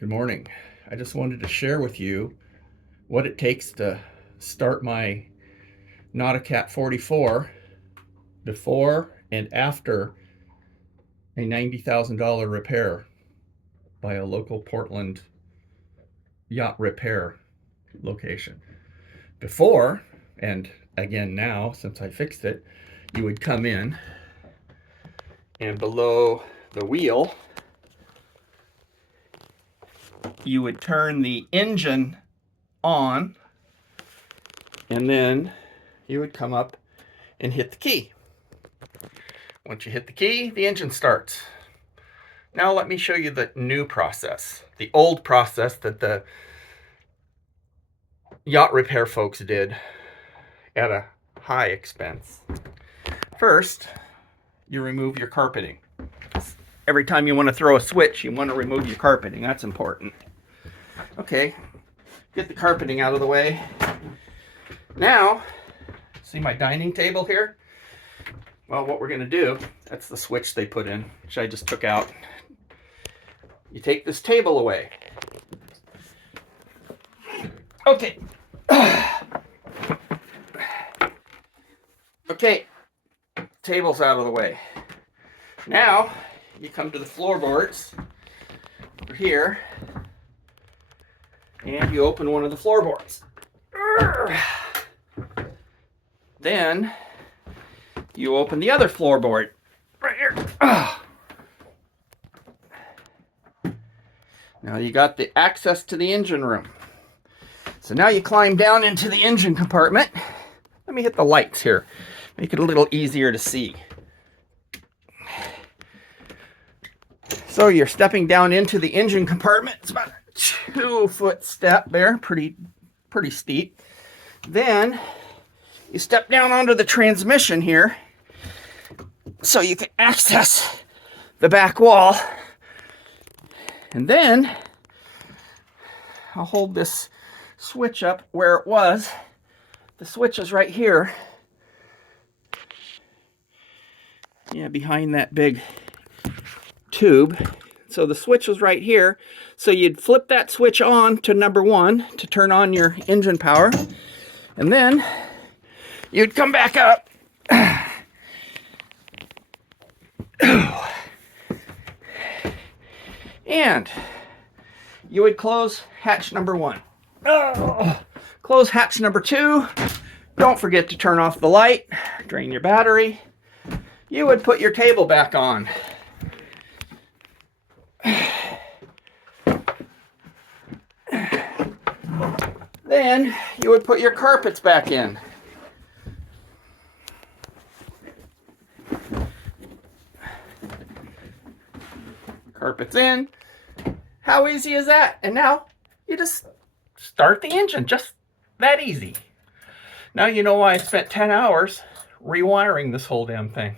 Good morning. I just wanted to share with you what it takes to start my Nauticat 44 before and after a $90,000 repair by a local Portland yacht repair location. Before, and again now since I fixed it, you would come in and below the wheel you would turn the engine on, and then you would come up and hit the key. Once you hit the key, the engine starts. Now let me show you the new process, the old process that the yacht repair folks did at a high expense. First, you remove your carpeting. Every time you want to throw a switch, you want to remove your carpeting. That's important. Okay, get the carpeting out of the way. Now, see my dining table here? Well, what we're going to do, that's the switch they put in, which I just took out. You take this table away. Okay. Okay, table's out of the way. Now, you come to the floorboards over here, and you open one of the floorboards. Then you open the other floorboard right here. Now you got the access to the engine room. So now you climb down into the engine compartment. Let me hit the lights here, make it a little easier to see. So you're stepping down into the engine compartment. It's about a 2-foot step there, pretty steep. Then you step down onto the transmission here so you can access the back wall. And then I'll hold this switch up where it was. The switch is right here. Yeah, behind that big tube. So the switch was right here. So you'd flip that switch on to number 1 to turn on your engine power. And then you'd come back up. And you would close hatch number 1. Close hatch number 2. Don't forget to turn off the light, drain your battery. You would put your table back on. Then you would put your carpets back in. Carpets in. How easy is that? And now you just start the engine, just that easy. Now you know why I spent 10 hours rewiring this whole damn thing.